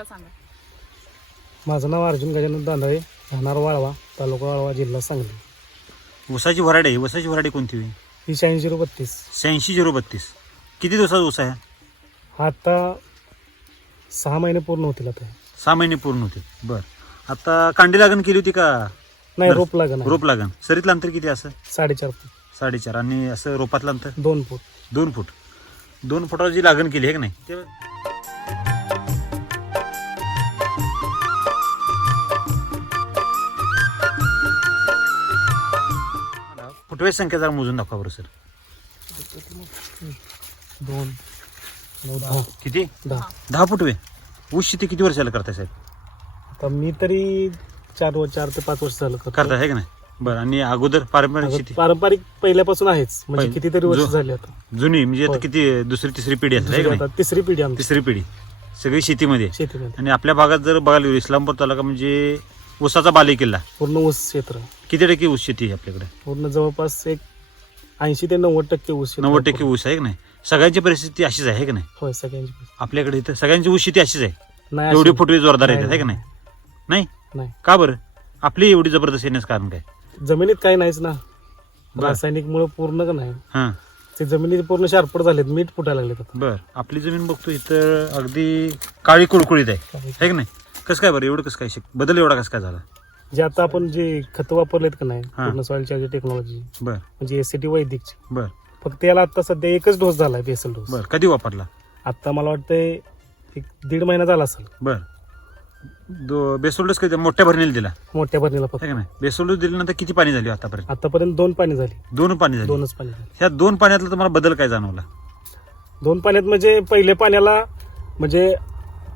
पत्ता सांगा. माझं नाव अर्जुन गजानन दांधळे राहणार वाळवा तालुका वाळवा जिल्हा सांगली. ऊसाची व्हरायटी आहे. ऊसाची व्हरायटी कोणती होईल ही शहाऐंशी झिरो बत्तीस. शहाऐंशी झिरो बत्तीस. किती दिवसाचा ऊस आहे? हा आता सहा महिने पूर्ण होतील आता. सहा महिने पूर्ण होते बर. आता कांडी लागण केली होती का? नाही बरं. रोप लागण रोप लागण. सरीतलं अंतर किती असं? साडेचार फूट. साडेचार. आणि असं रोपातलं अंतर? दोन फूट. दोन फूट. दोन फुटावर जी लागण केली आहे का नाही? ते फुटवे संख्या जरा मोजून दाखवा बरं सर. दोन नऊ दहा. किती? दहा. दहा फुटवे. ऊस शेती किती वर्षाला करताय साहेब? आता मी तरी चार व चार ते पाच वर्ष झालं करतो. करताय आहे का नाही? बरं आणि अगोदर पारंपरिक शेती? पारंपरिक पहिल्यापासून आहेच. म्हणजे पहिले. कितीतरी वर्ष जो- झाली आता. जुनी म्हणजे आता होय. किती दुसरी तिसरी पिढी असेल आहे का आता नाही? तिसरी पिढी आमची. तिसरी पिढी. सगळी शेतीमध्ये. शेतीमध्ये. आणि आपल्या भागात जर बघायला गेलो इस्लामपूर तालुका म्हणजे ऊसाचा बाले किल्ला. पूर्ण ऊस क्षेत्र. किती टक्के ऊस शेती आहे आपल्याकडे? पूर्ण जवळपास एक ऐंशी ते नव्वद टक्के ऊस नव्वद टक्के ऊस आहे का नाही? सगळ्यांची परिस्थिती अशीच आहे का नाही? होय सगळ्यांची आपल्याकडे इथं सगळ्यांची ऊस शेती अशीच आहे. नाही एवढी अशी- फुटवी जोरदार येतात आहे का नाही. नाही? नाही. का बरं? आपली एवढी जबरदस्त येण्याचं कारण काय? जमिनीत काही नाहीच ना. बरं. रासायनिक मुळे पूर्ण का नाही? हां. ते जमिनीत पूर्ण शारपट झालेत मीठ फुटायला लागलेत आता. बर. आपली जमीन बघतो इथं अगदी काळी कुळकुळीत आहे. आहे का नाही? कसं काय बरं? एवढं कसं काय शिक बदल एवढा कसं काय झाला? जे आता आपण जे खत वापरलेत का नाही हा. पूर्ण सॉइल चार्जर टेक्नॉलॉजी बर. म्हणजे एसीटी वैदिकची. बर. फक्त याला आता सध्या एकच डोस झालाय बेसल डोस बर कधी वापरला? आता मला वाटतंय एक दीड महिना झाला असेल. बर. दो बेसोल्डस कधी मोठ्या भरणीला दिला. मोठ्या भरणीला फक्त. का नाही? बेसोल्डस दिल्यानंतर किती पाणी झाली आतापर्यंत? आतापर्यंत दोन पाणी झाली. दोन पाणी झाली. दोनच पाणी झाली. ह्या दोन पाण्यातला तुम्हाला बदल काय जाणवला? दोन पाण्यात म्हणजे पहिले पाण्याला म्हणजे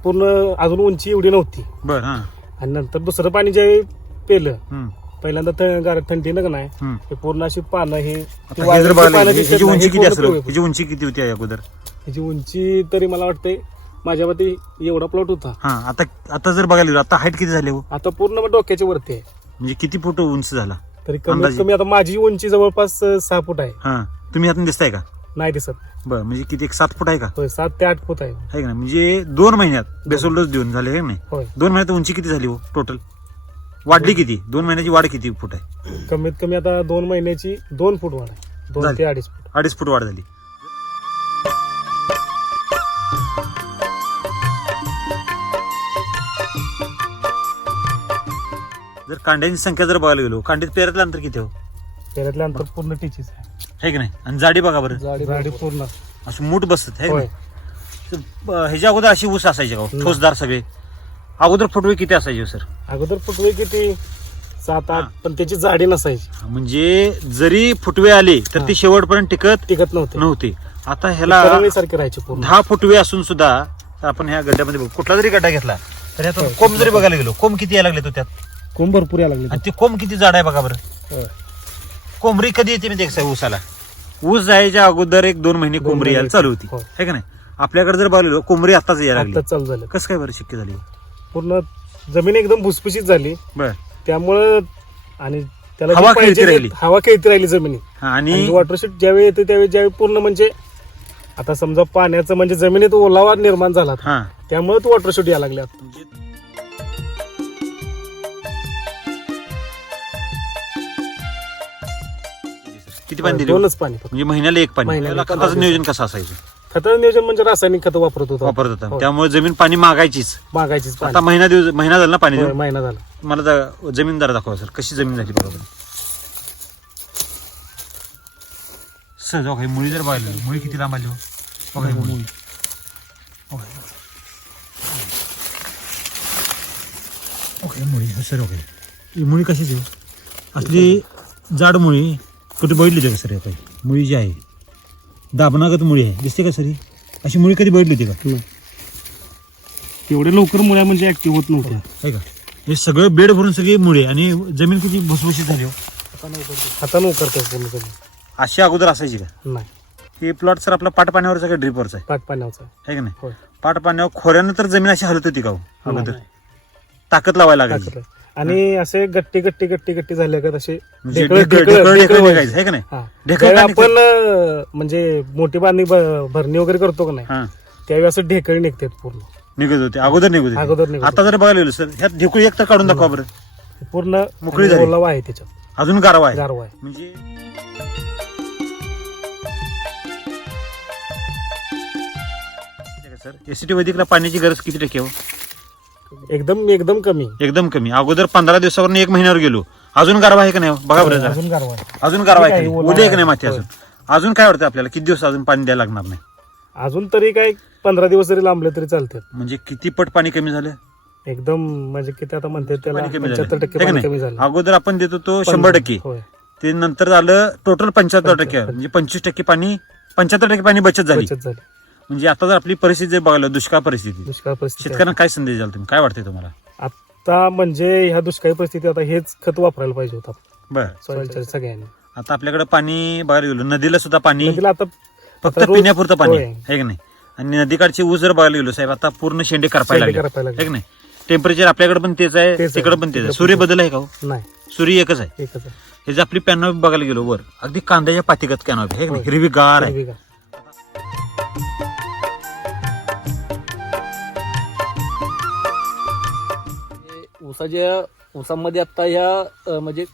पूर्ण अजून उंची एवढी नव्हती. बर हां. आणि नंतर दुसरं पाणी ज्यावेळी पेलं हम्म, पहिल्यांदा थ- गार थंडीनं का नाही हम्म. हे पूर्ण अशी पानं हे आता हे जर बघायला गेलं, ह्याची उंची किती असेल. ह्याची उंची किती होती अगोदर? ह्याची उंची तरी मला वाटते माझ्या मते एवढा प्लॉट होता. हा आता आता जर बघायला गेलो आता हाईट किती झाली हो? आता पूर्ण मग डोक्याच्या वरती आहे. म्हणजे किती फूट उंच झाला? तरी कमीत अंदाजे. कमी आता माझी उंची जवळपास अं, सहा फूट आहे. हा. तुम्ही हातून दिसताय का? नाही दिसत. बर म्हणजे किती एक सात फूट आहे का? होय सात ते आठ फूट आहे. आहे का नाही? म्हणजे दोन महिन्यात बेसोल्डोस देऊन झाले आहे का नाही? होय. दोन महिन्यात उंची किती झाली हो टोटल वाढली किती? दोन महिन्याची वाढ किती फूट आहे? कमीत कमी आता दोन महिन्याची दोन फूट वाढ आहे. दोन झाली. ते अडीच फूट. अडीच फूट वाढ झाली. जर कांड्यांची संख्या जर बघायला गेलो कांडीत पेरातलं अंतर किती हो? पेऱ्यातल्या अंतर पूर्ण टीचीच आहे. आहे की नाही? आणि जाडी बघा बरं. झाडी पूर्ण. असं मूठ बसत आहे का होय. नाही? तर, ह्याच्या अगोदर अशी ऊस असायची का हो? ठोसदार सगळे. अगोदर फुटवे किती असायचे हो, सर? अगोदर फुटवे किती? सात आठ हा. पण त्याची जाडी नसायची. म्हणजे जरी फुटवे आले तर हा. ते शेवटपर्यंत टिकत टिकत नव्हते. नव्हते. आता ह्याला सारखे राहायचे पूर्ण. दहा फुटवे असून सुद्धा तर आपण ह्या गड्ड्यामध्ये बघू. कुठला जरी गड्डा घेतला तर ह्यात होय. कोंब जरी बघायला गेलो कोंब किती यायला लागले तो त्यात? कोंब भरपूर यायला लागले आणि ते कोंब किती जाड आहे बघा बरं. होय. कोंबरी कधी येते म्हणजे साहेब ऊसाला? ऊस जायच्या अगोदर एक दोन महिने कोंबरी यायला. चालू होती. होय. है का नाही? आपल्याकडे जर बघायला गेलो कोंबरी आताच यायला लागली. आता चालू झालं. कसं काय बरं शक्य झाली? पूर्ण जमीन एकदम भुसभुशीत झाली. बर. त्यामुळं आणि त्याला हवा जे पाहिजे खेळती ते- राहिली. हवा खेळती राहिली जमिनीत हा, आणि आणि वॉटरशूट ज्यावेळी येते त्यावेळी ज्यावेळी पूर्ण म्हणजे आता समजा पाण्याचं म्हणजे जमिनीत ओलावा निर्माण झाला. हा. त्यामुळे तो वॉटरशूट यायला लागले आता. म्हणजे किती पाणी दिले? दोनच पाणी फक्त. म्हणजे महिन्याला एक पाणी. महिन्याला त्याला पंधरा खताचं नियोजन कसं असायचं? खताचं नियोजन म्हणजे रासायनिक खतं वापरत होतो. वापरत होता. होय. त्यामुळे जमीन पाणी मागायचीच. मागायचीच आता पाणी. महिना दिवस महिना झाला ना पाणी होय, देऊन महिना झाला. मला जा- जमीनदार दाखवा सर कशी जमीन झाली बरोबर? सहज बघा, ही मुळी जर पाहिली. मुळी किती लांब आली हो? बघा ही मुळी. बघा, ही मुळी. सर बघा ही. मुळी कशाची हो? असली जाड मुळी. कुठे बघितली होती का सर काही? मुळी जी आहे. दाबनागत मुळी आहे. दिसते का सर ही? अशी मुळी कधी बघितली होती का? तेवढे लवकर मुळ्या म्हणजे ऍक्टिव्ह होत नव्हत्या. आहे का? हे सगळं बेड भरून सगळी मुळे आणि जमीन किती भुसभुशीत झाली हो. हातानं उकरतो पूर्ण अशी अगोदर असायची का? नाही. हे प्लॉट सर आपला पाट पाण्यावरचा का ड्रिपवरचा आहे? पाट पाण्याचा है का नाही? होय. पाट पाण्यावर खोऱ्यानं तर जमीन अशी हलत होती का हो? अगोदर. ताकद लावायला लागायची टाकलं. आणि असे गट्टी गट्टी गट्टी गट्टी झाल्या का तसे म्हणजे ढेकळं- ढेकळं- ढेकळं- ढेकळं- ढेकळं ढेकळं व्हायचे. निघायचं, है का नाही? हा. ढेकळं ज्यावेळी का आपण अं, म्हणजे मोठी बांधणी ब- भरणी वगैरे करतो का नाही हा. त्यावेळी असं ढेकळी निघतात पूर्ण. निघत होते अगोदर निघत होते. अगोदर निघत आता जर बघायला गेलो सर ह्यात ढेकळी एक तर काढून दाखवा बरं. पूर्ण मोकळी झाली. ओलावा आहे त्याच्यात. अजून गारवा आहे. गारवा आहे. म्हणजे सर एसीटी वैदिकला पाण्याची गरज किती टक्के हो? एकदम एकदम कमी. एकदम कमी. अगोदर पंधरा दिवसावर एक महिन्यावर गेलो. अजून गारवा आहे का नाही? बघा बरं जरा. अजून गारवा आहे. अजून गारवा आहे का नाही? उद्या एक नाही. माती. अजून. अजून काय वाटतं आपल्याला? किती दिवस अजून पाणी द्यायला लागणार नाही? अजून तरी काय पंधरा दिवस जरी लांबले तरी चालतात म्हणजे किती पट पाणी कमी झालं? एकदम म्हणजे किती आता म्हणते त्याला पाणी कमी पंच्याहत्तर झालं टक्के का पाणी नाही? झालं. अगोदर आपण देतो तो शंभर टक्के. होय. ते नंतर झालं टोटल पंच्याहत्तर टक्के. म्हणजे पंचवीस टक्के पाणी पंच्याहत्तर टक्के पाणी बचत झाली. बचत झाली. म्हणजे आता जर आपली परिस्थिती जर बघायला दुष्काळ परिस्थिती. दुष्काळ परिस्थिती. शेतकऱ्यांना काय संदेश द्याल तुम्ही? काय वाटतंय तुम्हाला? आता म्हणजे ह्या दुष्काळी परिस्थितीत आता हेच खत वापरायला पाहिजे होतं बर. चार्ज सगळ्यांनी. आता आपल्याकडे पाणी बघायला गेलो नदीला सुद्धा पाणी नदीला आता फक्त आता रोज- पिण्यापुरतं पाणी होय. आहे की नाही? आणि नदीकाडची ऊस जर बघायला गेलो साहेब आता पूर्ण शेंडे करपायला शेंडे लागले. करपायला आहे लागले. की नाही? टेम्परेचर आपल्याकडे पण तेच आहे तेच आहे. तिकडे पण तेच आहे. तिकडे सूर्य पण बदल आहे का हो? नाही. सूर्य एकच आहे. एकच आहे. हे जे आपली पॅनॉपी बघायला गेलो वर अगदी कांद्याच्या पातीगत कॅनॉपी आहे की नाही? होय. हिरवीगार आहे. हिरवीगार. ऊसाच्या ऊसामध्ये आता ह्या म्हणजे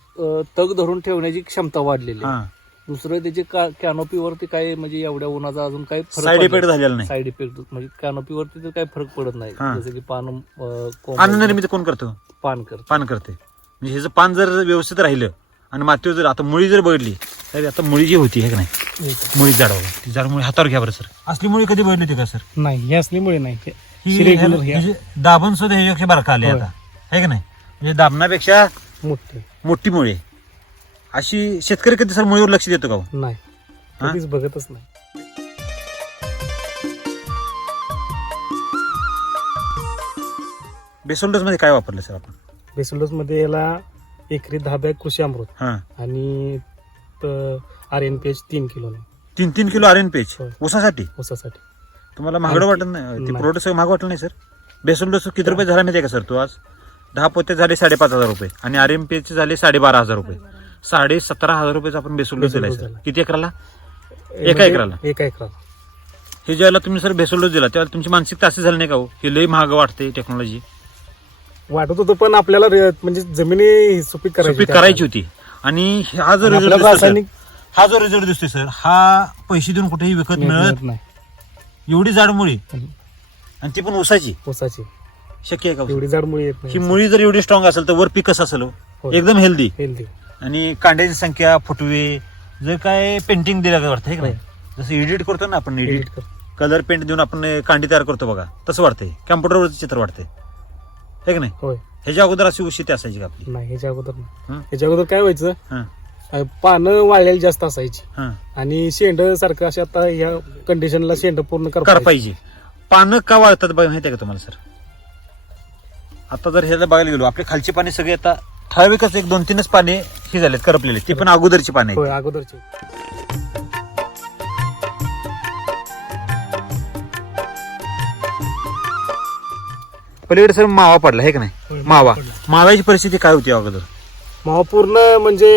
तग धरून ठेवण्याची क्षमता वाढलेली आहे. हा. दुसरं त्याचे कॅनोपीवरती काय म्हणजे एवढ्या उन्हाचा अजून काही साईड इफेक्ट झालेला नाही. साईड इफेक्ट म्हणजे कॅनोपीवरती तर काही फरक पडत नाही. हा. जसं की पान अं, कोंब- अन्न निर्मिती कोण करतो? पान करत. पान करते. म्हणजे ह्याचं पान जर व्यवस्थित राहिलं आणि मातीवर जर आता मुळी जर बघितली तर आता मुळी जी होती हे का नाही. मुळी झाड ती झाड मुळी हातावर घ्या बरं सर. असली मुळी कधी बघितली होती का सर? नाही हे असल्यामुळे नाही. हे ही रेग्युलर हे म्हणजे सुद्धा ह्याच्यापेक्षा बारका आले. आता. आहे का नाही? म्हणजे दाबणापेक्षा मोठे. मोठी मुळी. अशी शेतकरी कधी सर मुळीवर लक्ष देतो का हो? नाही. हा? कधीच बघतच नाही. बेसोल्डसमध्ये काय वापरलं सर आपण? बेसोल्डसमध्ये याला एकरी दहा बॅग कृषी अमृत हा. आणि आर एन पी एच तीन किलो तीन तीन किलो आर एन पेज होय. ऊसासाठी? ऊसासाठी. तुम्हाला महागडं वाटत नाही? ते नाही. प्रोडक्ट महाग वाटलं नाही सर? बेसोल्डस किती रुपये झाला माहिती आहे का सर तू आज? दहा पोते झाले साडेपाच हजार रुपये आणि आर एम चे झाले साडेबारा हजार रुपये. साडे सतरा हजार रुपयाचा आपण बेसोल्डस दिलाय सर. किती एकराला? एका एकराला? एका एकराला. हे ज्यावेळेला तुम्ही सर बेसोल्डोस दिला त्यावेळेला तुमची मानसिकता अशी झाली नाही का हो? हे लई महाग वाटते टेक्नॉलॉजी वाटत होतं पण आपल्याला रे- म्हणजे जमिनी सुपीक करायची सुपीक होती करायची होती. आणि हा जो रिझल्ट रासायनिक हा जो रिझल्ट दिसतोय सर हा पैसे देऊन कुठेही विकत मिळत मिळत नाही. एवढी जाड मुळी. हम्म. आणि ती पण ऊसाची. ऊसाची. शक्य आहे का हो? एवढी जाड मुळी येत ही नाही मुळी जर एवढी स्ट्रॉंग असेल तर वर पीक कसं असेल हो? होय. एकदम हेल्दी हेल्दी आणि कांड्याची संख्या फुटवे जर काय पेंटिंग दिलं वाटतं हे का नाही? जसं एडिट करतो ना आपण एडिट एडिट कर कलर पेंट देऊन आपण कांडी तयार करतो बघा तसं वाटतंय. कॅम्प्युटरवरचं चित्र वाटतंय. हे का नाही? होय. ह्याच्या अगोदर अशी उशीती असायची का आपली? नाही ह्याच्या अगोदर नाही. हं? ह्याच्या अगोदर काय व्हायचं? हां. अं, पानं वाळलेली जास्त असायची. हां. आणि शेंड सारखं अशा आता ह्या कंडिशनला शेंड पूर्ण कर कर पाहिजे. पानं का वाळतात बघा माहिती आहे का तुम्हाला सर? आता जर ह्याला बघायला गेलो आपले खालची पाणी सगळे आता ठराविकच एक दोन तीनच पाने हे झालेत करपलेले. ती पण अगोदरची होय आहेत. अगोदरची. पलीकडे सर मावा पडला हे का नाही? मावा. मावाची परिस्थिती काय होती अगोदर? मावा पूर्ण म्हणजे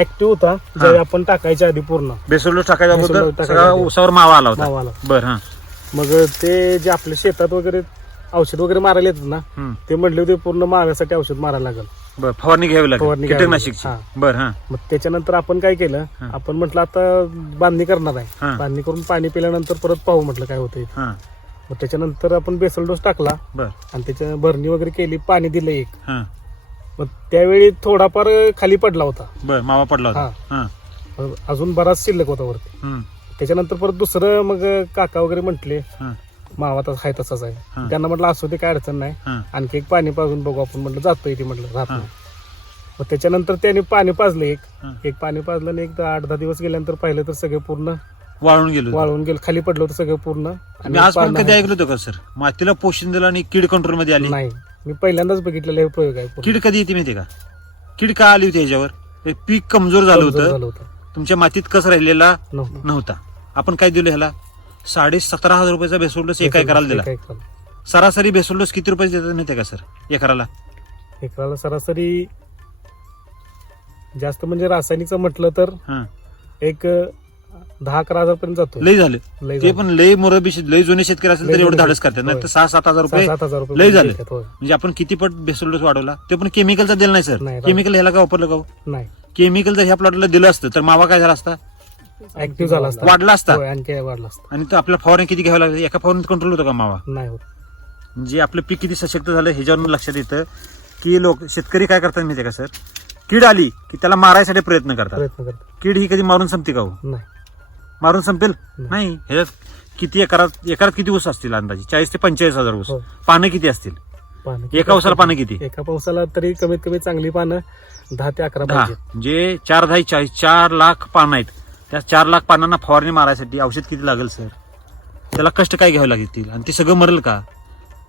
ऍक्टिव्ह होता ज्यावेळी आपण टाकायच्या आधी पूर्ण. बेसोलो टाकायच्या अगोदर बेसोलो टाकायच्या सगळा आधी. उसावर मावा आला होता. मावाला बर हा. मग ते जे आपल्या शेतात वगैरे औषध वगैरे मारायला येतात ना हम्म. ते म्हटले होते पूर्ण माव्यासाठी औषध मारायला लागल. बर फवारणी घ्यावी लागेल. फवारणी घ्यावी कीटकनाशिकची. लागेल. बर हा. मग त्याच्यानंतर आपण काय केलं हा. आपण म्हटलं आता बांधणी करणार हा. आहे बांधणी करून पाणी पिल्यानंतर परत पाहू म्हटलं काय होतंय. हा. मग त्याच्यानंतर आपण बेसल डोस टाकला. बर. आणि त्याच्या भरणी वगैरे केली पाणी दिलं एक. हा. मग त्यावेळी थोडाफार खाली पडला होता. बर मावा पडला होता. हा. मग अजून बराच शिल्लक होता वरती. हम्म. त्याच्यानंतर परत दुसरं मग काका वगैरे म्हटले हा. मावा तर आहे तसाच. आहे. त्यांना म्हटलं असू ते काय अडचण नाही. आणखी एक पाणी पाजून बघू आपण. म्हटलं जातोय ते म्हटलं राहत. नाही. मग त्याच्यानंतर त्याने पाणी पाजलं एक. एक पाणी पाजलं आणि एक आठ दहा दिवस गेल्यानंतर पाहिलं तर सगळं पूर्ण वाळून गेलो वाळून गेलं. खाली पडलं होतं सगळं पूर्ण. मी आज पण कधी. ऐकलं होतं का सर? मातीला पोषण दिलं आणि कीड कंट्रोलमध्ये आली. नाही. मी पहिल्यांदाच बघितलेला हे प्रयोग आहे. कीड कधी येते माहिती का? कीड का आली होती ह्याच्यावर हे पीक कमजोर झालं होतं. तुमच्या मातीत कस राहिलेला. नव्हता. आपण काय दिलं ह्याला? साडे सतरा हजार रुपयाचा बेसोल्डस एका एकराला दिला एका एकराला. सरासरी बेसोल्डस किती रुपये देतात माहिती का सर एकराला एकराला सरासरी जास्त म्हणजे रासायनिकचं म्हटलं तर हा एक अं, दहा अकरा हजार पर्यंत जातो लय झालं लय ते झालं. पण लय मोरबी लय जुने शेतकरी असेल लय तर एवढं जुने धाडस करतात नाही तर होय. सहा सात हजार सहा रुपये सात हजार रुपये लय झालं. होय. म्हणजे आपण किती पट बेसल डोस वाढवला ते पण केमिकलचा दिला नाही सर नाही, केमिकल ह्याला काय वापरलं का हो? नाही केमिकल जर ह्या प्लॉटला दिलं असतं तर मावा काय झाला असता ऍक्टिव्ह झाला असता. वाढला असता? होय, आणखी वाढला असता. आणि तो आपल्या फवारणी किती घ्यावं लागलं? एका फवारणीत कंट्रोल होतो का मावा नाही होत. म्हणजे आपलं पीक किती सशक्त झालं ह्याच्यावरून लक्षात येतं की लोक शेतकरी काय करतात माहितीये का सर? कीड आली की त्याला मारायसाठी प्रयत्न करतात. प्रयत्न करतो कीड ही कधी मारून संपते का हो? नाही. मारून संपेल? नाही. ह्याच्यात किती एकरात एकरात किती ऊस असतील अंदाजे? चाळीस ते पंचेचाळीस हजार ऊस. हो. पानं किती असतील? पानं एका ऊसाला पानं किती? एका पावसाला तरी कमीत कमी चांगली पानं दहा ते अकरा दहा. पाहिजे म्हणजे चार दहा चाळीस चार लाख पानं आहेत. त्या चार लाख पानांना फवारणी मारायसाठी औषध किती लागेल सर? त्याला कष्ट काय घ्यावे लागतील? आणि ते सगळं मरेल का?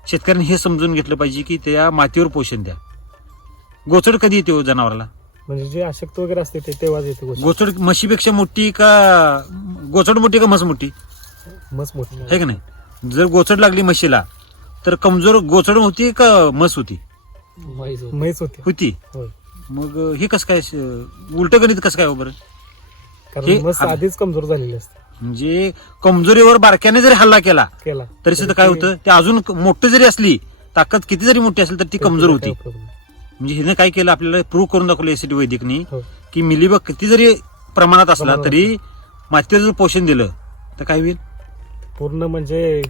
शेतकऱ्यांनी हे समजून घेतलं पाहिजे की त्या मातीवर पोषण द्या. गोचड कधी येते हो जनावराला? म्हणजे जे अशक्त वगैरे असते ते तेव्हाच येते गोष्ट गोचड म्हशीपेक्षा मोठी का गोचड मोठी का म्हस मोठी? मस्त मोठी. आहे का नाही? जर गोचड लागली म्हशीला तर कमजोर गोचड होती का म्हस होती? म्हैस होती. होती. होती. होय. मग हे कसं काय उलट गणित कसं काय हो बरं? कारण हे आधीच कमजोर झालेली असते म्हणजे कमजोरीवर बारक्याने जरी हल्ला केला केला. तरी सुद्धा काय होतं? ते अजून मोठं जरी असली ताकद किती जरी मोठी असेल तर ती कमजोर होती. म्हणजे हिने काय केलं? आपल्याला प्रूव्ह करून दाखवलं एसीटी वैदिकनी हो. की मिलीबग किती जरी प्रमाणात असला प्रमाणात तरी मातीवर जर पोषण दिलं तर काय होईल? पूर्ण म्हणजे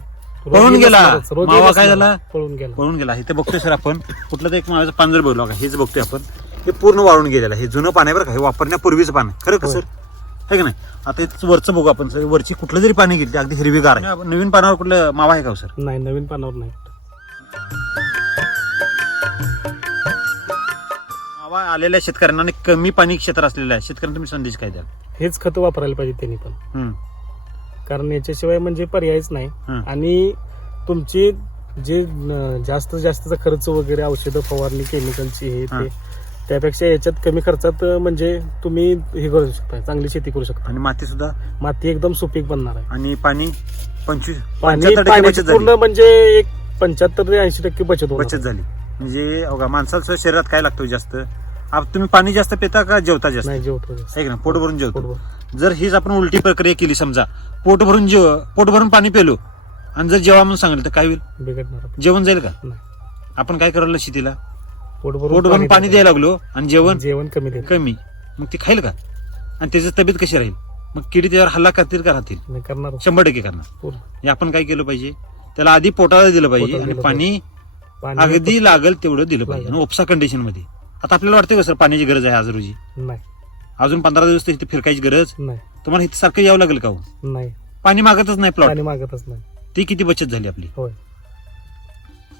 पळून गेला. मावा काय. झाला? पळून गेला. पळून गेला. हे तर बघतोय सर आपण. कुठलं तर एक माझं पान जर बघलो का हेच बघतोय आपण. हे पूर्ण वाळून गेलेलं आहे. हे जुनं पान आहे बरं का? हे वापरण्यापूर्वीचं पान आहे. खरं का. सर? आहे का नाही? आता इथं वरचं बघू आपण सर. वरची कुठलं जरी पाणी घेतली अगदी हिरवीगार आहे. नवीन पानावर कुठलं मावा आहे का हो, सर? नाही नवीन पानावर नाही. मावा आलेल्या शेतकऱ्यांना आणि कमी पाणी क्षेत्र असलेल्या शेतकऱ्यांना तुम्ही संदेश काय द्याल? हेच खतं वापरायला पाहिजे त्यांनी पण. हम्म, कारण याच्याशिवाय म्हणजे पर्यायच नाही. आणि तुमची जे न, जास्त जास्तचा खर्च वगैरे औषधं फवारणी केमिकलची हा. ते त्यापेक्षा याच्यात कमी खर्चात म्हणजे तुम्ही हे करू शकता चांगली शेती करू शकता. आणि माती सुद्धा? माती एकदम सुपीक बनणार आहे. आणि पाणी? पंचवीस पाणी पंच्याहत्तर टक्के पाण्याची बचत झाली. पूर्ण म्हणजे एक पंच्याहत्तर ते ऐंशी टक्के बचत होणार बचत झाली. म्हणजे अवघा माणसाचं शरीरात काय लागतो जास्त? आप तुम्ही पाणी जास्त पिता का जेवता जास्त? नाही जेवतो जास्त. आहे का ना पोट भरून जेवतो. जर हीच आपण उलटी प्रक्रिया केली समजा पोट भरून जेव पोट भरून पाणी पेलो आणि जर जेवा म्हणून सांगितलं तर काय होईल? बिघडणार. जेवण जाईल का? नाही. आपण काय करायला शेतीला? पोट भरून पाणी द्यायला लागलो आणि जेवण जेवण कमी कमी. मग ते खाईल का? आणि त्याची तब्येत कशी राहील? मग किडी त्यावर हल्ला करतील का राहतील? नाही करणार. शंभर टक्के करणार. पूर्ण. हे आपण काय केलं पाहिजे? त्याला आधी पोटाला दिलं पाहिजे पोटाला आणि दिलं पाणी पाणी अगदी लागल तेवढं दिलं पाहिजे. आणि उपसा कंडिशनमध्ये आता आपल्याला वाटतं का सर पाण्याची गरज आहे आज रोजी? नाही. अजून पंधरा दिवस तर इथे फिरकायची गरज? नाही. तुम्हाला इथे सारखं यावं लागेल का हो? नाही. पाणी मागतच नाही प्लॉट पाणी मागतच नाही. ती किती बचत झाली आपली? होय.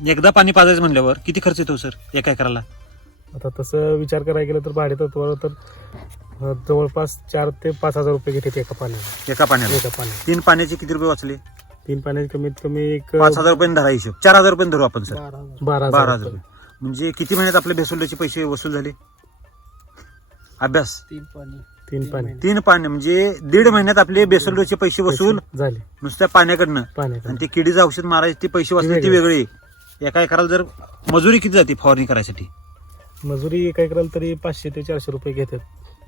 एकदा पाणी पाजायचं म्हणल्यावर किती खर्च येतो सर एका एकराला? आता तसं विचार करायला गेलं तर भाडे तत्वावर तर अं, जवळपास चार ते पाच हजार रुपये घेतात एका पाण्याला. एका पाण्याला? एका पाण्याला. तीन पाण्याचे किती रुपये वाचले? तीन पाण्याचे कमीत कमी एक पाच हजार रुपये धरा हिशोब. चार हजार रुपये धरू आपण सर. बारा बारा हजार रुपये. म्हणजे किती महिन्यात आपले बेसोल्डचे पैसे वसूल झाले? अभ्यास. तीन पाणी. तीन पाणी. तीन पाणी म्हणजे दीड महिन्यात आपले बेसोल्डचे पैसे वसूल झाले. नुसत्या पाण्याकडनं. आणि ते किडीचं औषध मारायचे ते पैसे वाचले ती वेगळे. एका एकराला जर मजुरी किती जाते फवारणी करायसाठी? मजुरी एका एकराला तरी पाचशे ते चारशे रुपये घेतात.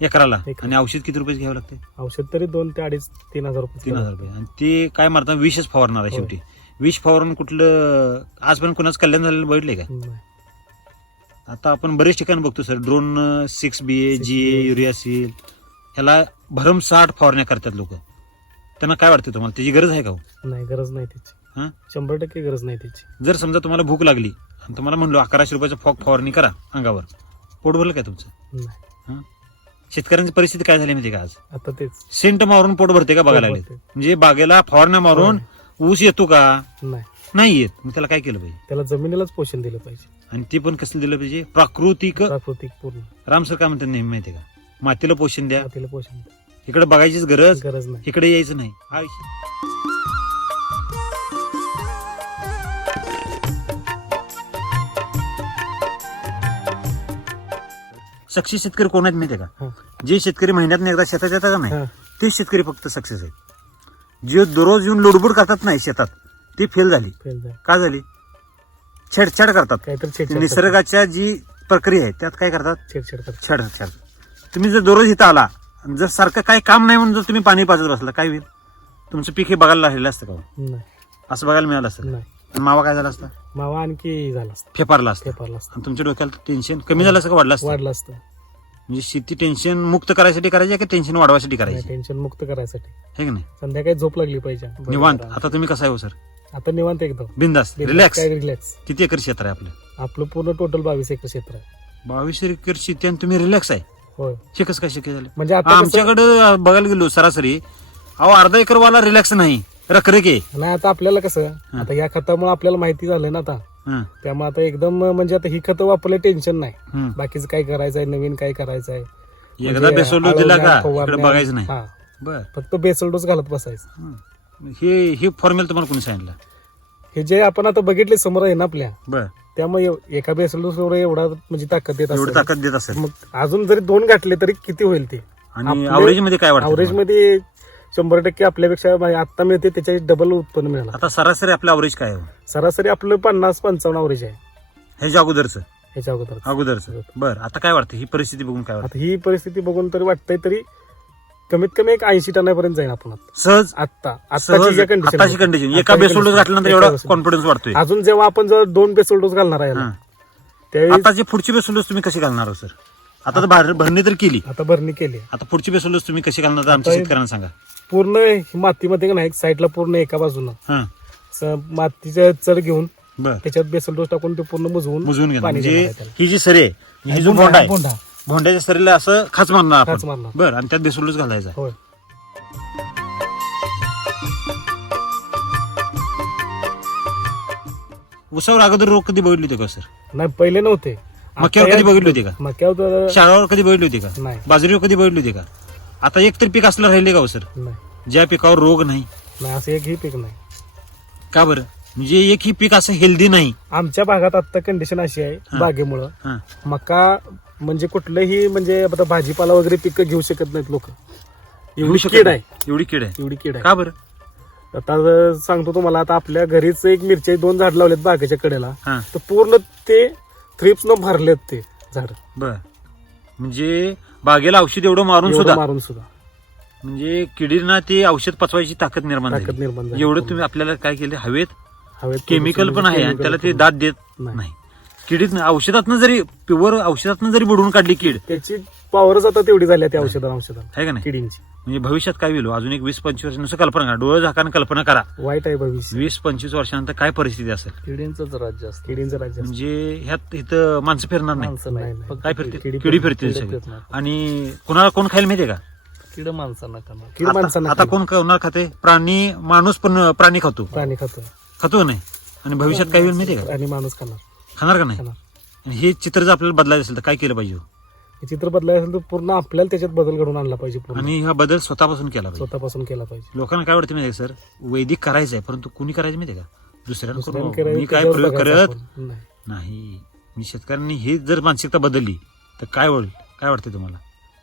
एकराला? एक. आणि औषध किती रुपये घ्यावं लागते? औषध तरी दोन ते अडीच तीन हजार रुपये. तीन हजार रुपये. आणि ते काय मारता विषच फवारणार आहे होय. शेवटी. विष फवारून कुठलं आजपर्यंत कोणाचं कल्याण झालेलं बघितलंय का नाही. आता आपण बरेच ठिकाणी बघतो sir. Drone six B A 6 G A. Urea seal. ह्याला भरमसाठ फवारण्या करतात लोक. त्यांना काय वाटतं तुम्हाला? त्याची गरज आहे का हो? नाही गरज नाही त्याची. हं? शंभर टक्के गरज नाही त्याची. जर समजा तुम्हाला भूक लागली आणि तुम्हाला म्हणलो अकराशे रुपयाचं फॉक फवारणी करा अंगावर पोट भरलं काय तुमचं? नाही. शेतकऱ्यांची परिस्थिती काय झाली माहिती का आज? आता तेच. सेंट मारून पोट भरते का बघायला लागले? भरते. म्हणजे बागेला फवारण्या मारून ऊस येतो का? नाही. नाही येत. मग त्याला काय केलं पाहिजे? त्याला जमिनीलाच पोषण दिलं पाहिजे. आणि ते पण कसलं दिलं पाहिजे? प्राकृतिक प्राकृतिक पूर्ण. राम सर काय म्हणतात नेहमी माहिती का? मातीला पोषण द्या. मातीला पोषण इकडे बघायचीच गरज. गरज नाही. इकडे यायचं नाही. हा सक्सेस शेतकरी कोण आहेत माहितीये हा. का? जे शेतकरी महिन्यात एकदा शेतात येतात का नाही. ते शेतकरी फक्त सक्सेस आहेत. जे दररोज येऊन लुडबुड करतात नाही शेतात ती फेल झाली. का झाली? छेडछाड करतात. निसर्गाच्या जी प्रक्रिया आहे त्यात काय करतात. छेडछाड करतात. छेड छेड. तुम्ही जर दररोज इथं आला आणि जर सारखं काय काम नाही म्हणून जर तुम्ही पाणी पाजत बसला काय होईल? तुमचं पीक हे बघायला राहिलं असतं का हो? असं बघायला मिळालं असतं मावा काय झाला असता? मावा आणखी झाला असतं. फेपारला असतं. पेपरला असतं. आणि तुमच्या डोक्याला टेन्शन कमी झालं असतं का वाढलं असतं? वाढलं असतं. म्हणजे शेती टेन्शन मुक्त करायसाठी करायची की टेन्शन वाढवायसाठी करायची? टेन्शन मुक्त करायसाठी. हे की नाही? संध्याकाळी झोप लागली पाहिजे. निवांत. आता तुम्ही कसं आहे हो सर? आता निवांत एकदम. बिंदास. रिलॅक्स काय रिलॅक्स किती एकर क्षेत्र आहे आपलं? आपलं पूर्ण टोटल बावीस एकर क्षेत्र आहे. बावीस एकर शेती आणि तुम्ही रिलॅक्स आहे? होय. हे कसं काय शक्य झालं? म्हणजे आता कसं- आमच्याकडे बघायला गेलो सरासरी अहो अर्धा एकर वाला रिलॅक्स नाही. रखरख. नाही आता आपल्याला कसं आता या खतामुळे आपल्याला माहिती झालंय ना आता. त्यामुळे आता एकदम म्हणजे आता ही खतं वापरले टेन्शन नाही. बाकीचं काय करायचं आहे नवीन काय करायचं आहे एकदा म्हणजे दिला का? इकडे बघायचं नाही. हा. बर. फक्त बेसल डोस घालत बसायचं. हं. हे फॉर्म्युला तुम्हाला कोणी सांगितलं? हे जे आपण आता बघितले समोर आहे ना आपल्या बर. त्यामुळे एव- एका बेसल डोस एवढा म्हणजे ताकद देत एवढी असते ताकद देत असेल. मग अजून जरी दोन घातले तरी किती होईल ते? आणि आपले- अवरेजमध्ये काय वाटतं तुम्हाला? मध्ये शंभर टक्के आपल्यापेक्षा म्हणजे आता मिळते त्याच्या डबल उत्पन्न मिळालं. आता सरासरी आपलं अवरेज काय आहे? सरासरी आपलं पन्नास पंचावन्न अवरेज आहे. ह्याच्या अगोदरचं? ह्याच्या अगोदर अगोदरचं. बर आता काय वाटतं? ही परिस्थिती बघून काय वाटतं? आता ही परिस्थिती बघून तरी वाटतंय तरी कमीत कमी एक ऐंशी टनापर्यंत जाईल आपण आता. सहज? आत्ता. सहज? आत्ताची कंडिशन आताची कंडिशन एका बेसोल डोस घातल्यानंतर एवढा कॉन्फिडन्स वाटतोय अजून जेव्हा आपण जर दोन बेसल डोस घालणार आहे याला, हं. त्यावेळी पुढची बेसोल डोस तुम्ही कशी घालणार सर? आता तर भार- भरणी तर केली. आता भरणी केली आता पुढची बेसोल डोस तुम्ही कशी घालणार आमच्या शेतकऱ्यांना सांगा. पूर्ण ही मातीमध्ये का नाही साईडला पूर्ण एका बाजूनं. हा. मातीचं चढ घेऊन बर. त्याच्यात बेसल डोस टाकून ते पूर्ण मुजवून मुजवून घ्या पाणी म्हणजे देणार आहे त्याला. ही जी सरी ही जो आहे बोंडा. भोंड्याच्या सरीला असं खाच मारणार खाच आपण मारणार. बर आणि त्यात बेसोल डोस घालायचा होय. उसावर अगोदर रोग कधी बघितली होती का सर? नाही पहिले नव्हते. मक्यावर आता कधी या- बघितली होती का? मक्यावर तर शाळावर कधी बघितली होती का? नाही. बाजरीवर कधी बघितली होती का? आता एक तर पीक असलं राहिले का हो सर? नाही. ज्या पिकावर रोग नाही. नाही असं एकही पीक नाही. का बरं? म्हणजे एक ही पीक असं हेल्दी नाही. आमच्या भागात आता कंडिशन अशी आहे हा. बागेमुळं. हा. मका म्हणजे कुठलंही म्हणजे आता भाजीपाला वगैरे पिकं घेऊ शकत नाहीत लोक. एवढी शकत कीड नाही. आहे. एवढी कीड आहे. एवढी कीड आहे. का बरं? आता जर सांगतो तुम्हाला आता आपल्या घरीच एक मिरची दोन झाड लावलेत बागेच्या कडेला. हा. तर पूर्ण ते थ्रिप्स न भरलेत ते झाड. बर. म्हणजे बागेला औषध एवढं मारून सुद्धा. मारून सुद्धा. म्हणजे किडींना ते औषध पचवायची ताकद निर्माण ताकद झाली निर्माण झाली. एवढं तुम्ही आपल्याला काय केले? हवेत? हवेत केमिकल पण आहे आणि त्याला ते दात देत नाही. नाही. किडीत औषधातनं जरी प्युअर औषधातनं जरी बुडवून काढली कीड त्याची पॉवरच आता तेवढी झाली आहे त्या औषधा औषधाला. आहे का नाही? किडींची. म्हणजे भविष्यात काय होईल? हो? अजून एक वीस पंचवीस वर्ष नुसतं कल्पना करा. डोळे झाकान कल्पना करा. वाईट आहे भविष्य. वीस पंचवीस वर्षानंतर काय परिस्थिती असेल? किडींचंच राज्य असतं. किडींचं राज्य असतं. म्हणजे ह्यात इथं माणसं फिरणार नाही. माणसं नाही, नाही. नाही. फक्त काय किडी. फिरतील? किडी किडी फिरतील, फिरतील किडी सगळे. फिरणार. आणि कोणाला कोण खायला माहितीये का? किड माणसांना खाणार कीड आता- माणसांना आता कोण कोणाला खाते? प्राणी माणूस पण प्राणी खातो. प्राणी खातो. खातो का नाही? आणि भविष्यात काय होईल माहितीये का? आणि माणूस खाणार. खाणार का नाही? खाणार. आणि हे चित्र जर आपल्याला बदलायचं असेल तर काय केलं पाहिजे हो? चित्र बदलायचं असेल तर पूर्ण आपल्याला त्याच्यात बदल घडून आणला पाहिजे पूर्ण. आणि हा बदल स्वतःपासून केला पाहिजे. स्वतःपासून केला पाहिजे. लोकांना काय वाटतं माहितीये का सर? वैदिक करायचं आहे परंतु कुणी करायचं माहितीये का? दुसऱ्याने करायचं, मी काय त्याच्यावर प्रयोग बघायचं करत? आपण. नाही. नाही. मी शेतकऱ्यांनी हे जर मानसिकता बदलली तर काय होईल? काय वाटते तुम्हाला?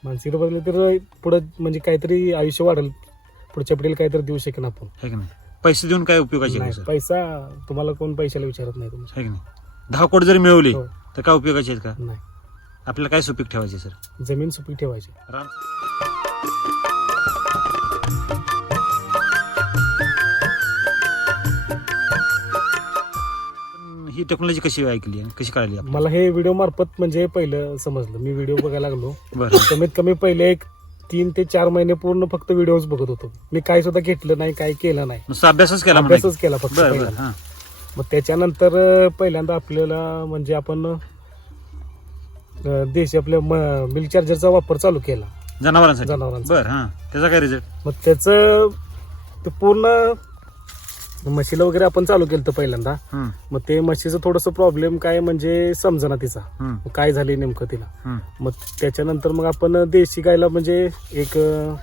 मानसिकता बदलली तर पुढे म्हणजे काहीतरी आयुष्य वाढेल. पुढच्या पिढीला काहीतरी देऊ शकेन आपण. है की नाही? पैसे देऊन काय उपयोगाचे नाही, सर पैसा तुम्हाला कोण पैशाला विचारत नाही तुमच्या है की नाही? दहा कोट जरी मिळवले हो. तर काय उपयोगाचे आहेत का नाही. आपल्याला काय सुपीक ठेवायचे सर? जमीन सुपीक ठेवायची. राम पण ही टेक्नॉलॉजी कशी ऐकली आणि कशी कळली? मला हे व्हिडिओ मार्फत म्हणजे पहिलं समजलं. मी व्हिडिओ बघायला लागलो. बरं. कमीत कमी पहिले एक तीन ते चार महिने पूर्ण फक्त व्हिडिओज बघत होतो. मी काय सुद्धा घेतलं नाही काय केलं नाही. नुसता अभ्यासच केला म्हणा. अभ्यासच केला फक्त बरं बरं पहिल्यांदा. हा. मग त्याच्यानंतर अं, पहिल्यांदा आपल्याला म्हणजे आपण अं, देशी आपल्या मिल्क चार्जरचा वापर चालू केला. जनावरांसाठी? जनावरांचा बरं हा. त्याचा काय रिझल्ट मग त्याचं ते पूर्ण म्हशीला वगैरे आपण चालू केलं होतं पहिल्यांदा. मग ते म्हशीचं थोडंसं प्रॉब्लेम काय म्हणजे समजना तिचा. मग काय झाले नेमकं तिला. मग त्याच्यानंतर मग आपण देशी गायला म्हणजे एक अं,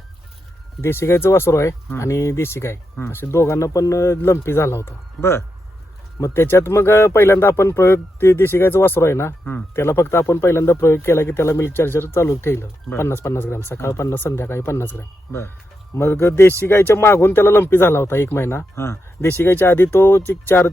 देशी गायचं वासरू आहे हम्म. आणि देशी गाय. हम्म. असे दोघांना पण लंपी झाला होता. बर. मग त्याच्यात मग पहिल्यांदा आपण प्रयोग ते देशी गायचं वासरू आहे ना हम्म. त्याला फक्त आपण पहिल्यांदा प्रयोग केला की त्याला मिल्क चार्जर चालू ठेवलं. बरं. पन्नास पन्नास ग्रॅम सकाळ पन्नास संध्याकाळी पन्नास ग्रॅम. बर. मग देशी गायच्या मागून त्याला लंपी झाला होता एक महिना. हा. देशी गायच्या आधी तो चार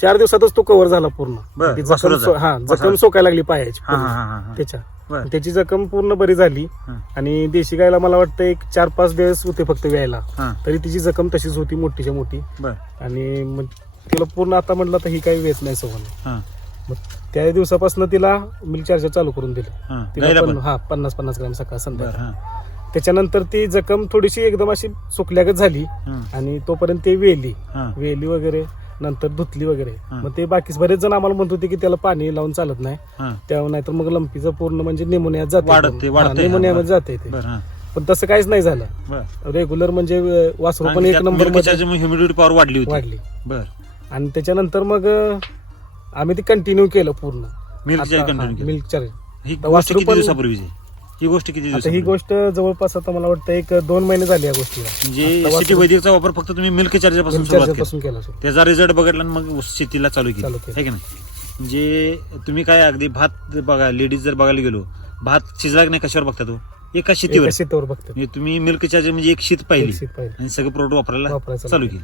चार दिवसातच तो कव्हर झाला पूर्ण. बरं, ती वासरूचा. जखम सो- हा जखम वासरा. सोकायला लागली पायाची हा हा पूर्ण. हा हा, हा. त्याच्या. बर. त्याची जखम पूर्ण बरी झाली. हं. आणि देशी गायला मला वाटतं एक चार पाच दिवस होते फक्त व्यायला. हा. तरी तिची जखम तशीच होती मोठीच्या मोठी. बर. आणि मग तिला पूर्ण आता म्हटलं तर ही काही वेच नाही हा. मग त्या दिवसापासून तिला मिल्क चार्जर चालू करून दिलं. हा. तिला गायला पण पण. हा पन्नास पन्नास ग्रॅम सकाळ बर संध्याकाळ हा. त्याच्यानंतर ती जखम थोडीशी एकदम अशी सुकल्यागत झाली हं, आणि तोपर्यंत ते वेली. हा. वेली वगैरे नंतर धुतली वगैरे. हा. मग ते बाकी बरेच जण आम्हाला म्हणत होते की त्याला पाणी लावून चालत नाही. हा. तेव्हा नाहीतर मग लंपीचं पूर्ण म्हणजे निमोनिया जाते वाढत. निमोनियामध्ये जाते ते. बर हा. पण तसं काहीच नाही झालं. बर. रेग्युलर म्हणजे अं, वासरू पण एक नंबरमध्ये ह्युमिडिटी पॉवर वाढली होती. वाढली. बर. आणि त्याच्यानंतर मग अं, आम्ही ते कंटिन्यू केलं पूर्ण. मिल्क आता- चार्ज हा, कंटिन्यू मिल्क चार्ज ही आता गोष्ट वासरू किती पण- दिवसापूर्वीची? आहे? ही गोष्ट किती आता ही दिवसापूर्वी? गोष्ट जवळपास आता मला वाटतं एक दोन महिने झाले या गोष्टीला. म्हणजे आता सिटी वासरू- वैदिकचा वापर फक्त तुम्ही मिल्क चार्जरपासून मिल्क सुरुवात चार्जर केली. पासून केला सुरू. त्याचा रिझल्ट बघितला आणि मग शेतीला चालू केली. चालू केली. आहे की नाही? म्हणजे तुम्ही काय अगदी भात बघा लेडीज जर बघायला गेलो भात शिजला की नाही कशावर बघता तो? एका शेतीवर एका शेतावर. बघते म्हणजे तुम्ही मिल्क चार्जर म्हणजे एक शीत पाहिली. एक शीत पाहिली. आणि सगळं प्रोडक्ट वापरायला वापरायला चालू चालू केली.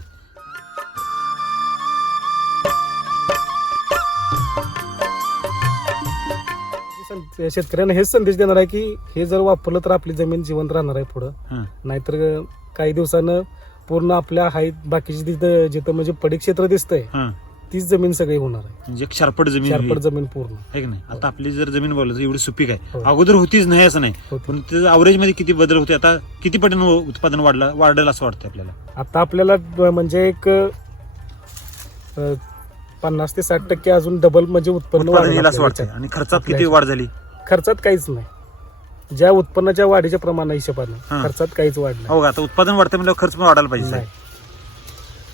सं- शेतकऱ्यांना हेच संदेश देणार आहे की हे जर वापरलं तर आपली जमीन जिवंत राहणार आहे पुढं. हा. नाहीतर काही दिवसानं पूर्ण आपल्या हाईत बाकीची तिथं जिथं म्हणजे पडीक क्षेत्र दिसतंय हा. तीच जमीन सगळी होणार आहे. म्हणजे एक शारपट जमीन चारपट होईल. जमीन पूर्ण. आहे की नाही? आता आपली जर जमीन बोललं तर एवढी सुपीक आहे. हो. अगोदर होतीच नाही असं नाही. होती. पण त्याचं अवरेजमध्ये किती बदल होते? आता किती पटीनं उत्पादन वाढला वाढेल असं वाटतं आपल्याला? आता आपल्याला ब- म्हणजे एक अं, पन्नास ते साठ टक्के अजून डबल म्हणजे उत्पन्न उत्पादन वाढेल येईल असं आपल्या वाटतं याच्यात. आणि खर्चात किती वाढ झाली? खर्चात काहीच नाही. ज्या उत्पन्नाच्या वाढीच्या प्रमाणा हिशोबाने हा. खर्चात काहीच वाढ नाही. हो का? आता उत्पादन वाढतं म्हणजे खर्च पण वाढायला पाहिजे नाही.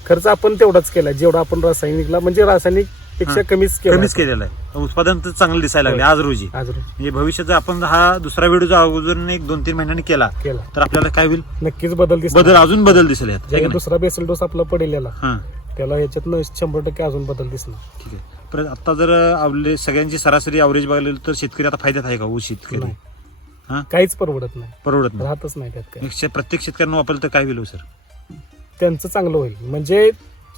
खर्च आपण तेवढाच केला. जेवढा आपण रासायनिकला म्हणजे रासायनिकपेक्षा हा. कमीच केला. कमीच केलेलं आहे. उत्पादन तर चांगलं दिसायला लागले आज रोजी. आज रोजी. म्हणजे भविष्यात जर आपण हा दुसरा व्हिडिओ अगोदर एक दोन तीन महिन्यांनी केला केला. तर आपल्याला काय होईल? नक्कीच बदल दिसला बदल अजून बदल दिसेल यात है ज्यावेळी की नाही? दुसरा बेसल डोस आपला पडेल याला. हा. त्याला याच्यातनं शंभर टक्के अजून बदल दिसणार. ठीक आहे. परत आता जर आपले सगळ्यांची सरासरी अवरेज बघायला गेलं तर शेतकरी आता फायद्यात आहे का ऊस शेतकरी? नाही. हा? काहीच परवडत नाही. परवडत नाही. राहतच नाही त्यात शे- प्रत्येक शेतकऱ्यांना वापरलं तर काय होईल हो सर? त्यांचं चांगलं होईल. म्हणजे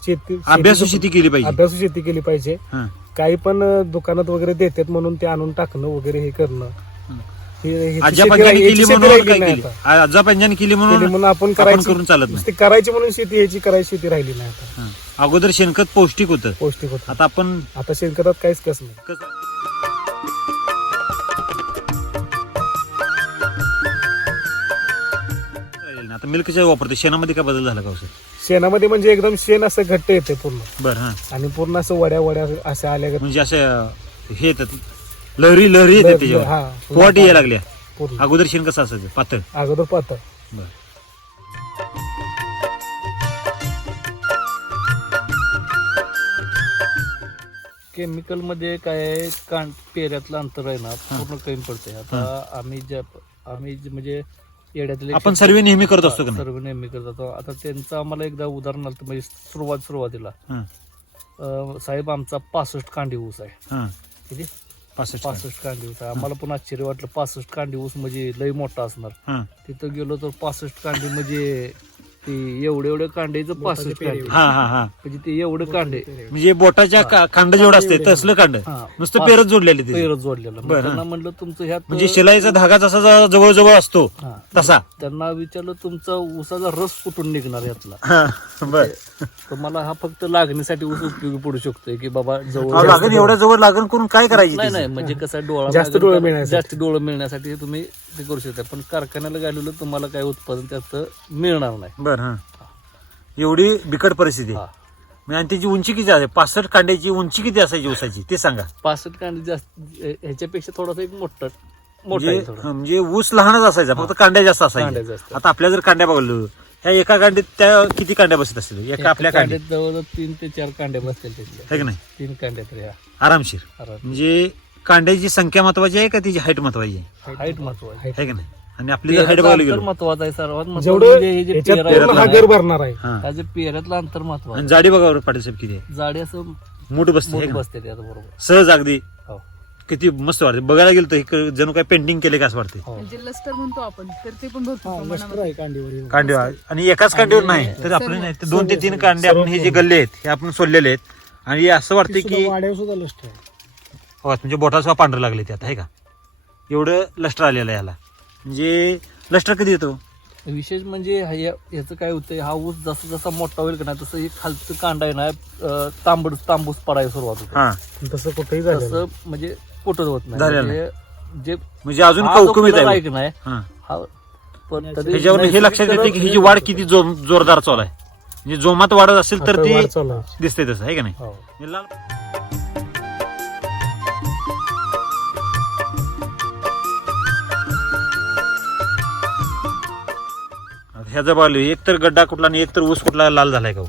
शेती अभ्यासू शेती केली पाहिजे. अभ्यासू शेती केली पाहिजे. हा. काही पण अं, दुकानात वगैरे देतात म्हणून ते आणून टाकणं वगैरे हे करणं. ह्याची आजा शेती पंजाने राहिली- केली म्हणून काय केली? केली आपण करायची करून चालत नाही. करायची म्हणून शेती ह्याची करायची शेती राहिली नाही आता. अगोदर शेणखत पौष्टिक होतं. पौष्टिक होत. आता आपण आता शेतकऱ्यात काहीच कस नाही. आता मिल्कच्या वापरतो शेणामध्ये काय बदल झाला का हो शेणामध्ये म्हणजे एकदम शेण असं घट्ट येते पूर्ण. बरं आणि पूर्ण असं वड्या वड्या अशा आल्या म्हणजे असे अं, हे येतात. लहरी लहरी येतात त्याच्यावर. हा. पोवाटी यायला लागल्या. पूर्ण अगोदर शेण कसं असायचं? पातळ. अगोदर बरं. केमिकलमध्ये काय आहे, कां पेऱ्यातलं अंतर आहे ना पूर्ण कमी पडते आता आम्ही ज्या आम्ही जे म्हणजे येड्यातले आपण सर्वे नेहमी करत असतो का नाही? सर्व नेहमी करत होतो आता त्यांचं आम्हाला एकदा उदाहरण आलं म्हणजे सुरुवात सुरुवातीला. हा, अं, साहेब आमचा पासष्ट कांडी ऊस आहे. हा. किती? पासष्ट पासष्ट कांडी आहे आम्हाला पण आश्चर्य वाटलं. पासष्ट कांडी ऊस म्हणजे लय मोठा असणार. हा. तिथं गेलो तर पासष्ट कांडी म्हणजे ते एवढे एवढे कांड्याचं पासष्ट कांडी. हा हा हा. म्हणजे ते एवढं कांडे. म्हणजे बोटाच्या का- कांड जेवढं असते तसलं कांड. हा. नुसतं पेरत जोडलेले ते. पेरत जोडलेलं. मग बरं, त्यांना म्हणलं तुमचं ह्यात म्हणजे शिलाईचा धागा जसा ज- जवळजवळ असतो हा. तसा. त्यांना विचारलं तुमचा ऊसाचा रस कुठून निघणार यातला? हा, बर. तर मला हा फक्त लागणीसाठी ऊस उपयोगी पडू शकतोय की बाबा अहो, जवळ लागण एवढ्या जवळ लागण करून काय करायची नाही? नाही म्हणजे कसं आहे, डोळा जास्त डोळे मिळण्यासाठी. जास्त डोळं मिळण्यासाठी हे तुम्ही ते करू शकता. पण कारखान्याला गेलेलं तुम्हाला काय उत्पादन त्यात मिळणार नाही. बर. हा. एवढी बिकट परिस्थिती. आहे. हा. म्हणजे आणि त्याची उंची किती आहे पासष्ट कांड्याची उंची किती असायची ऊसाची ते सांगा. पासष्ट कांडी जास्त ह्याच्यापेक्षा थोडासा एक मोठं मोठा म्हणजे आहे थोडं. हा, म्हणजे ऊस लहानच असायचा फक्त कांड्या जास्त कांड्या असायच्या जास्त. आता आपल्या जर कांड्या बघलो ह्या एका कांड्यात त्या किती कांड्या बसत असतील? एका आपल्या कांड्यात. कांड्यात जवळजवळ तीन ते चार कांड्या बसतील है की नाही? तीन कांड्या तरी आरामशीर. म्हणजे कांड्याची संख्या महत्वाची आहे का तिची हाईट महत्वाची आहे? हाईट महत्वाची. है की नाही? आणि आपली जर हाईट बघायला गेलो. महत्वाचं आहे सर्वात महत्वाचं जेवढं म्हणजे हे जे याच्यात पेरा पूर्ण आहे हा ना, घर भरणार आहे. हा. हा जे अंतर महत्वाचं आणि जाडी बघा पाटील साहेब किती आहे? जाडी असं मूठ बसते मोठ? बसते त्यात बरोबर. सहज अगदी. हो. किती मस्त वाटते. बघायला गेलं तर हे जणू काय पेंटिंग केले का असं वाटते? हो. म्हणजे लस्टर म्हणतो आपण तर ते पण भरपूर प्रमाणामध्ये कांडे आणि एकाच कांडीवर नाही. तर आपले नाही तर दोन ते तीन कांडे आपण हे जे गल्ले आहेत. हे आपण सोडलेले आहेत. आणि असं वाटतं की वाड्यावर सुद्धा लष्ट आहे. हो म्हणजे बोटासुद्धा पांढरं लागले ते आता आहे का? एवढं लष्टर आलेलं आहे याला. म्हणजे लष्टर कधी येतो? विशेष म्हणजे ह्याचं काय होतंय हा ऊस जसा जसा मोठा होईल का नाही तसं हे खालचं कांदा आहे ना तांबड तांबूस पडायला सुरुवात होते. हा. तसं कुठेही झालं तसं म्हणजे कुठं होत नाही. झालेलं म्हणजे जे म्हणजे अजून हा जो color आहे की नाही हा. हा पण तरी ह्याच्यावर हे नैसर्गिक लक्षात येते की ह्याची वाढ किती जोरदार चालू आहे. म्हणजे जोमात वाढत असेल तर ते. दिसते तसं आहे का नाही? हो. हे लाल ह्याचा बालू एक तर गड्डा कुठला आणि एक तर ऊस कुठला लाल झालाय का हो?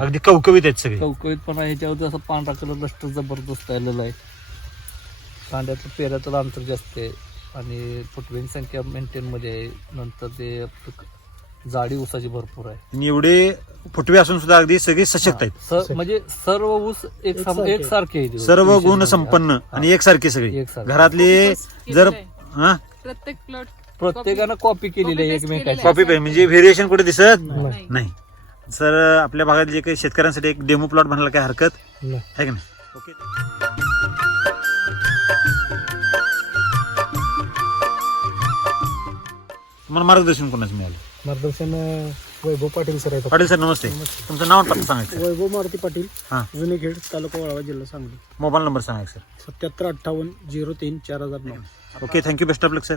अगदी कवकवीत आहेत सगळे. चौकळीतपणा ह्याच्यावरती असं पांढरा कलर लष्टर जबरदस्त आलेला आहे. कांद्याचं पेऱ्याचं अंतर जास्त आहे आणि फुटवेंची संख्या मेंटेन मध्ये आहे. नंतर ते जाडी ऊसाची भरपूर आहे. आणि एवढे फुटवे असून सुद्धा अगदी सगळे सशक्त आहेत. स- म्हणजे सर्व ऊस एक सम- एकसारखे. सर्व गुण म्हणजे. संपन्न आणि एकसारखे सगळे. एकसारखे. घरातले जर हा? प्रत्येक प्लॉट प्रत्येकानं कॉपी केलेली आहे एकमेकाची. कॉपी पे म्हणजे व्हेरिएशन कुठे दिसत? नाही. नाही. सर आपल्या भागात जे काही शेतकऱ्यांसाठी एक डेमो प्लॉट म्हणायला काय हरकत? नाही. आहे का नाही? ओके तुम्हाला मार्गदर्शन कोणाच मिळालं? मार्गदर्शन अं, वैभव पाटील सर आहेत. पाटील सर नमस्ते. तुमचं नाव आणि पत्ता सांगायचं वैभव मारुती पाटील हा. जुनेखेड तालुका वाळवा जिल्हा सांगली. मोबाईल नंबर सांगायचं सत्याहत्तर अठ्ठावन्न झिरो तीन चार हजार नऊ. Okay thank you best of luck sir